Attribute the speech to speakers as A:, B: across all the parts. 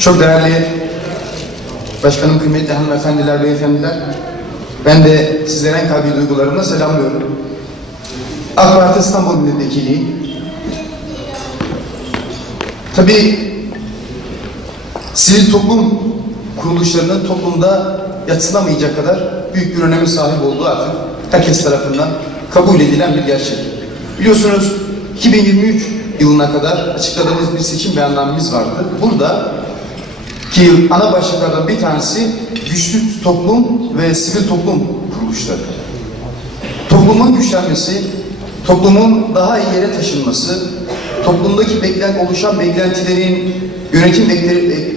A: Çok değerli başkanım, kıymetli hanımefendiler, beyefendiler. Ben de sizlere en kalbi duygularımla selamlıyorum. AK Parti İstanbul Milletvekili. Tabii sivil toplum kuruluşlarının toplumda yatsınamayacak kadar büyük bir öneme sahip olduğu artık herkes tarafından kabul edilen bir gerçek. Biliyorsunuz 2023 yılına kadar açıkladığımız bir seçim beyannamemiz vardı. Burada ki ana başlıklardan bir tanesi güçlü toplum ve sivil toplum kuruluşları. Toplumun güçlenmesi, toplumun daha iyi yere taşınması, toplumdaki beklen, oluşan beklentilerin yönetim bekleri-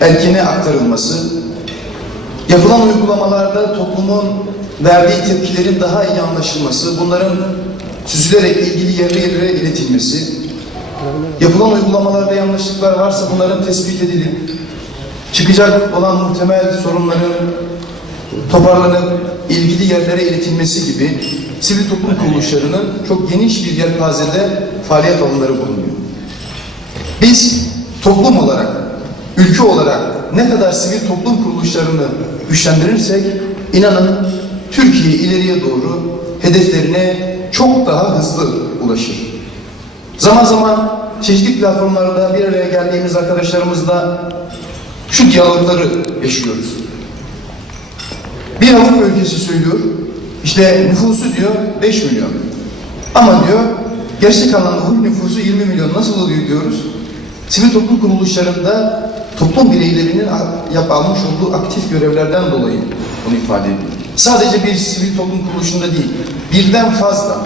A: erkine aktarılması, yapılan uygulamalarda toplumun verdiği tepkilerin daha iyi anlaşılması, bunların süzülerek ilgili yerlere iletilmesi, yapılan uygulamalarda yanlışlıklar varsa bunların tespit edilip, çıkacak olan muhtemel sorunların toparlanıp ilgili yerlere iletilmesi gibi sivil toplum kuruluşlarının çok geniş bir yelpazede faaliyet alanları bulunuyor. Biz toplum olarak, ülke olarak ne kadar sivil toplum kuruluşlarını güçlendirirsek inanın Türkiye ileriye doğru hedeflerine çok daha hızlı ulaşır. Zaman zaman çeşitli platformlarda bir araya geldiğimiz arkadaşlarımızla şu diyalogları yaşıyoruz. Bir Avrupa ülkesi söylüyor, işte nüfusu diyor 5 milyon. Ama diyor, gerçek anlamda bu nüfusu 20 milyon nasıl oluyor diyoruz. Sivil toplum kuruluşlarında toplum bireylerinin yap almış olduğu aktif görevlerden dolayı bunu ifade ediyor. Sadece bir sivil toplum kuruluşunda değil, birden fazla,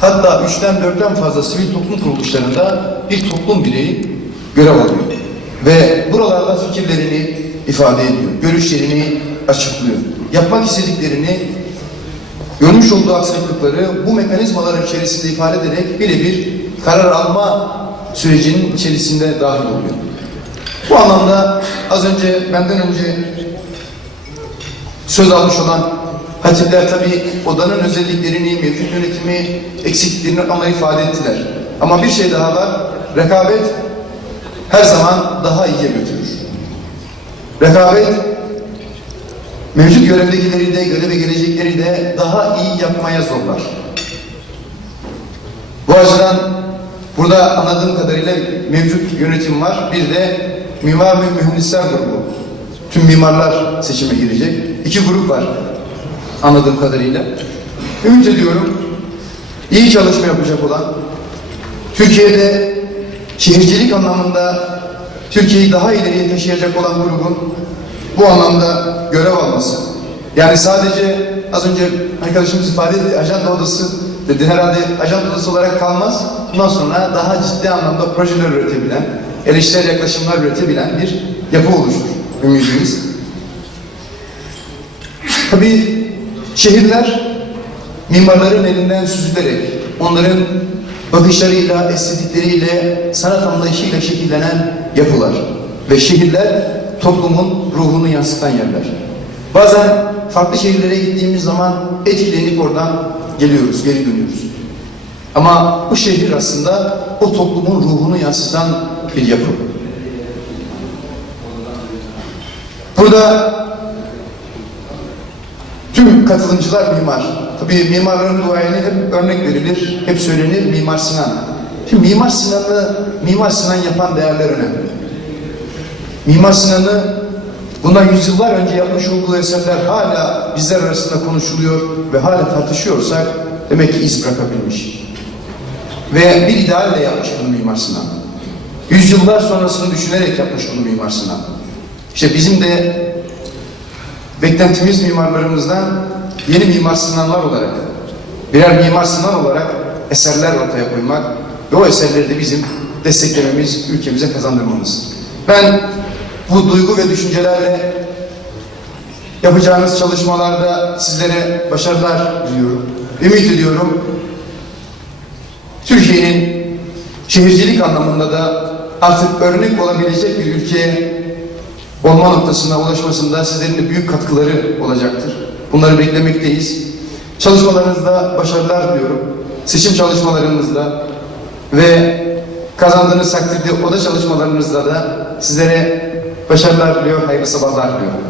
A: hatta üçten dörtten fazla sivil toplum kuruluşlarında bir toplum bireyi görev alıyor. Ve buralarda fikirlerini ifade ediyor, görüşlerini açıklıyor. Yapmak istediklerini, görmüş olduğu aksaklıkları bu mekanizmalar içerisinde ifade ederek birebir karar alma sürecinin içerisinde dahil oluyor. Bu anlamda az önce, benden önce söz almış olan hatipler tabii odanın özelliklerini, mevcut yönetimi, eksikliklerini ama ifade ettiler. Ama bir şey daha var, rekabet her zaman daha iyiye götürür. Rekabet mevcut görevdekileri de, göreve gelecekleri de daha iyi yapmaya zorlar. Bu açıdan burada anladığım kadarıyla mevcut yönetim var. Bir de mimar ve mühendisler grubu. Tüm mimarlar seçime girecek. İki grup var anladığım kadarıyla. Ümit ediyorum iyi çalışma yapacak olan Türkiye'de şehircilik anlamında Türkiye'yi daha ileriye taşıyacak olan grubun bu anlamda görev alması. Yani sadece az önce arkadaşımız ifade etti ajanda odası dedi herhalde ajanda odası olarak kalmaz. Bundan sonra daha ciddi anlamda projeler üretebilen, eleştirel yaklaşımlar üretebilen bir yapı oluşur ümidimiz. Tabii şehirler mimarların elinden süzülerek onların bakışlarıyla, estetikleriyle, sanat anlayışıyla şekillenen yapılar. Ve şehirler toplumun ruhunu yansıtan yerler. Bazen farklı şehirlere gittiğimiz zaman etkilenip oradan geliyoruz, geri dönüyoruz. Ama bu şehir aslında o toplumun ruhunu yansıtan bir yapı. Burada katılımcılar mimar. Tabii mimarların duayeni hep örnek verilir, hep söylenir Mimar Sinan. Şimdi Mimar Sinan'ı Mimar Sinan yapan değerler önemli. Mimar Sinan'ı bundan yüzyıllar önce yapmış olduğu eserler hala bizler arasında konuşuluyor ve hala tartışıyorsak demek ki iz bırakabilmiş. Ve bir idealle yapmış bunu Mimar Sinan. Yüzyıllar sonrasını düşünerek yapmış bunu Mimar Sinan. İşte bizim de beklentimiz mimarlarımızdan yeni Mimar Sinanlar olarak, birer Mimar Sinan olarak eserler ortaya koymak ve o eserleri de bizim desteklememiz, ülkemize kazandırmamız. Ben bu duygu ve düşüncelerle yapacağınız çalışmalarda sizlere başarılar diliyorum. Ümit ediyorum. Türkiye'nin şehircilik anlamında da artık örnek olabilecek bir ülkeye olma noktasına ulaşmasında sizlerin de büyük katkıları olacaktır. Bunları beklemekteyiz. Çalışmalarınızda başarılar diliyorum. Seçim çalışmalarınızda ve kazandığınız takdirde oda çalışmalarınızda da sizlere başarılar diliyor, hayırlı sabahlar diliyorum.